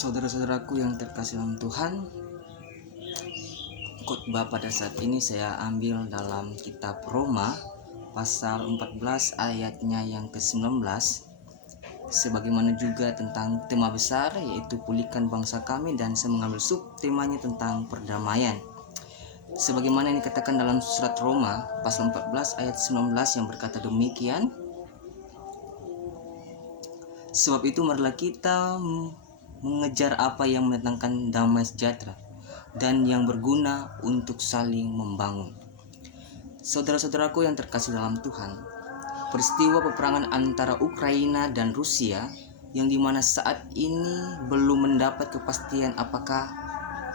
Saudara-saudaraku yang terkasih dalam Tuhan, khotbah pada saat ini saya ambil dalam kitab Roma pasal 14 ayatnya yang ke-19, sebagaimana juga tentang tema besar yaitu pulihkan bangsa kami, dan saya mengambil subtemanya tentang perdamaian. Sebagaimana yang dikatakan dalam surat Roma pasal 14 ayat 19 yang berkata demikian, sebab itu marilah kita mengejar apa yang mendatangkan damai sejahtera dan yang berguna untuk saling membangun. Saudara-saudaraku yang terkasih dalam Tuhan, peristiwa peperangan antara Ukraina dan Rusia yang dimana saat ini belum mendapat kepastian apakah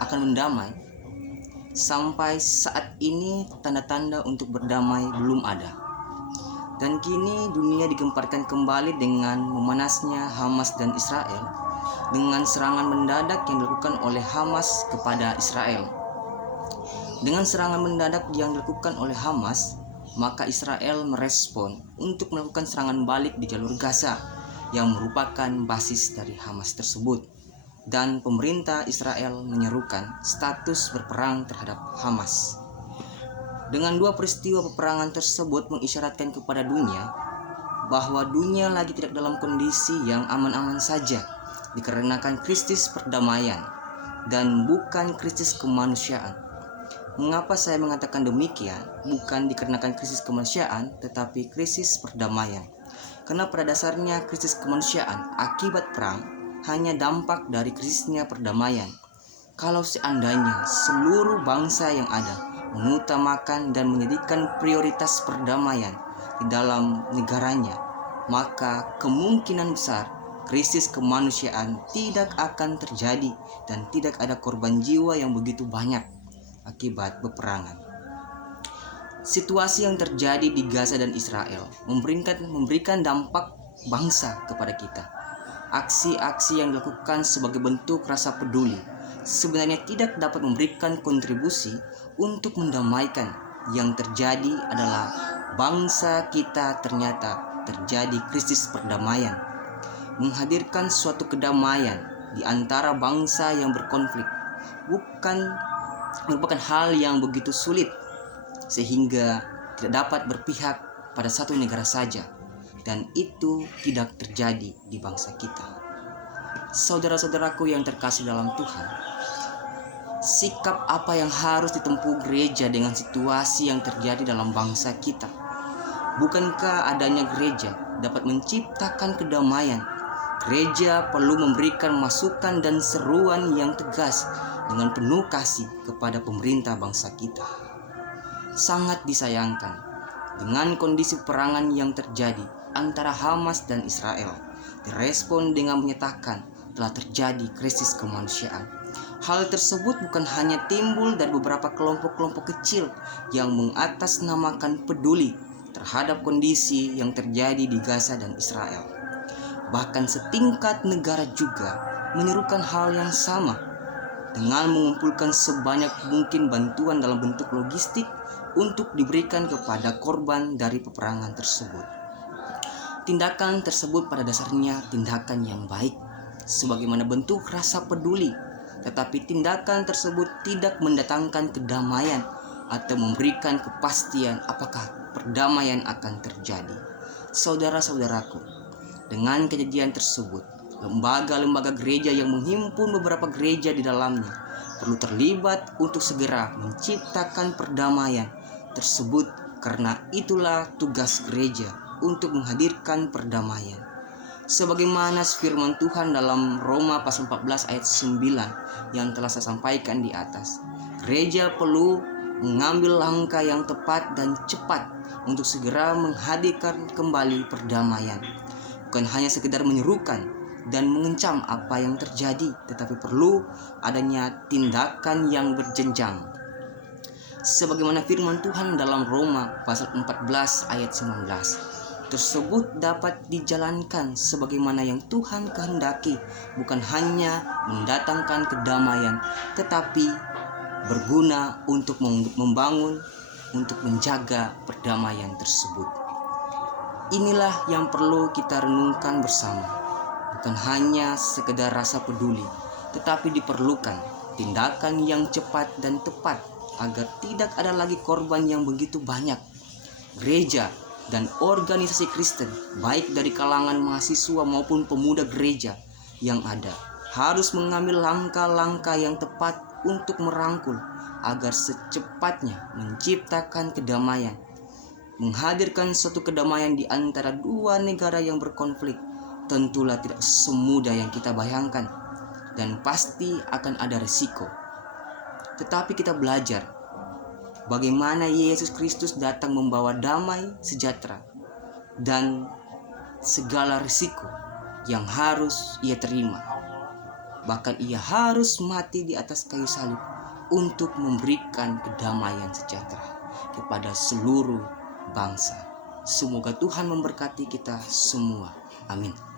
akan mendamai, sampai saat ini tanda-tanda untuk berdamai belum ada. Dan kini dunia digemparkan kembali dengan memanasnya Hamas dan Israel, dengan serangan mendadak yang dilakukan oleh Hamas kepada Israel. Dengan serangan mendadak yang dilakukan oleh Hamas, maka Israel merespon untuk melakukan serangan balik di jalur Gaza yang merupakan basis dari Hamas tersebut. Dan pemerintah Israel menyerukan status berperang terhadap Hamas. Dengan dua peristiwa peperangan tersebut mengisyaratkan kepada dunia bahwa dunia lagi tidak dalam kondisi yang aman-aman saja, dikarenakan krisis perdamaian dan bukan krisis kemanusiaan. Mengapa saya mengatakan demikian? Bukan dikarenakan krisis kemanusiaan, tetapi krisis perdamaian. Karena pada dasarnya krisis kemanusiaan akibat perang hanya dampak dari krisisnya perdamaian. Kalau seandainya seluruh bangsa yang ada mengutamakan dan menjadikan prioritas perdamaian di dalam negaranya, maka kemungkinan besar krisis kemanusiaan tidak akan terjadi dan tidak ada korban jiwa yang begitu banyak akibat peperangan. Situasi yang terjadi di Gaza dan Israel memberikan dampak bangsa kepada kita. Aksi-aksi yang dilakukan sebagai bentuk rasa peduli sebenarnya tidak dapat memberikan kontribusi untuk mendamaikan. Yang terjadi adalah bangsa kita ternyata terjadi krisis perdamaian, menghadirkan suatu kedamaian di antara bangsa yang berkonflik merupakan hal yang begitu sulit sehingga tidak dapat berpihak pada satu negara saja, dan itu tidak terjadi di bangsa kita. Saudara-saudaraku yang terkasih dalam Tuhan, sikap apa yang harus ditempuh gereja dengan situasi yang terjadi dalam bangsa kita? Bukankah adanya gereja dapat menciptakan kedamaian? Gereja perlu memberikan masukan dan seruan yang tegas dengan penuh kasih kepada pemerintah bangsa kita. Sangat disayangkan dengan kondisi perangan yang terjadi antara Hamas dan Israel, direspon dengan menyatakan telah terjadi krisis kemanusiaan. Hal tersebut bukan hanya timbul dari beberapa kelompok-kelompok kecil yang mengatasnamakan peduli terhadap kondisi yang terjadi di Gaza dan Israel. Bahkan setingkat negara juga menyerukan hal yang sama dengan mengumpulkan sebanyak mungkin bantuan dalam bentuk logistik untuk diberikan kepada korban dari peperangan tersebut. Tindakan tersebut pada dasarnya tindakan yang baik sebagaimana bentuk rasa peduli, tetapi tindakan tersebut tidak mendatangkan kedamaian atau memberikan kepastian apakah perdamaian akan terjadi. Saudara-saudaraku, dengan kejadian tersebut, lembaga-lembaga gereja yang menghimpun beberapa gereja di dalamnya perlu terlibat untuk segera menciptakan perdamaian tersebut, karena itulah tugas gereja untuk menghadirkan perdamaian. Sebagaimana firman Tuhan dalam Roma pasal 14 ayat 9 yang telah saya sampaikan di atas, gereja perlu mengambil langkah yang tepat dan cepat untuk segera menghadirkan kembali perdamaian. Bukan hanya sekedar menyerukan dan mengencam apa yang terjadi, tetapi perlu adanya tindakan yang berjenjang. Sebagaimana firman Tuhan dalam Roma pasal 14 ayat 19, tersebut dapat dijalankan sebagaimana yang Tuhan kehendaki, bukan hanya mendatangkan kedamaian, tetapi berguna untuk membangun, untuk menjaga perdamaian tersebut. Inilah yang perlu kita renungkan bersama, bukan hanya sekedar rasa peduli, tetapi diperlukan tindakan yang cepat dan tepat agar tidak ada lagi korban yang begitu banyak. Gereja dan organisasi Kristen, baik dari kalangan mahasiswa maupun pemuda gereja yang ada, harus mengambil langkah-langkah yang tepat untuk merangkul agar secepatnya menciptakan kedamaian. Menghadirkan suatu kedamaian di antara dua negara yang berkonflik tentulah tidak semudah yang kita bayangkan, dan pasti akan ada resiko. Tetapi kita belajar bagaimana Yesus Kristus datang membawa damai sejahtera dan segala risiko yang harus ia terima. Bahkan ia harus mati di atas kayu salib untuk memberikan kedamaian sejahtera kepada seluruh bangsa. Semoga Tuhan memberkati kita semua. Amin.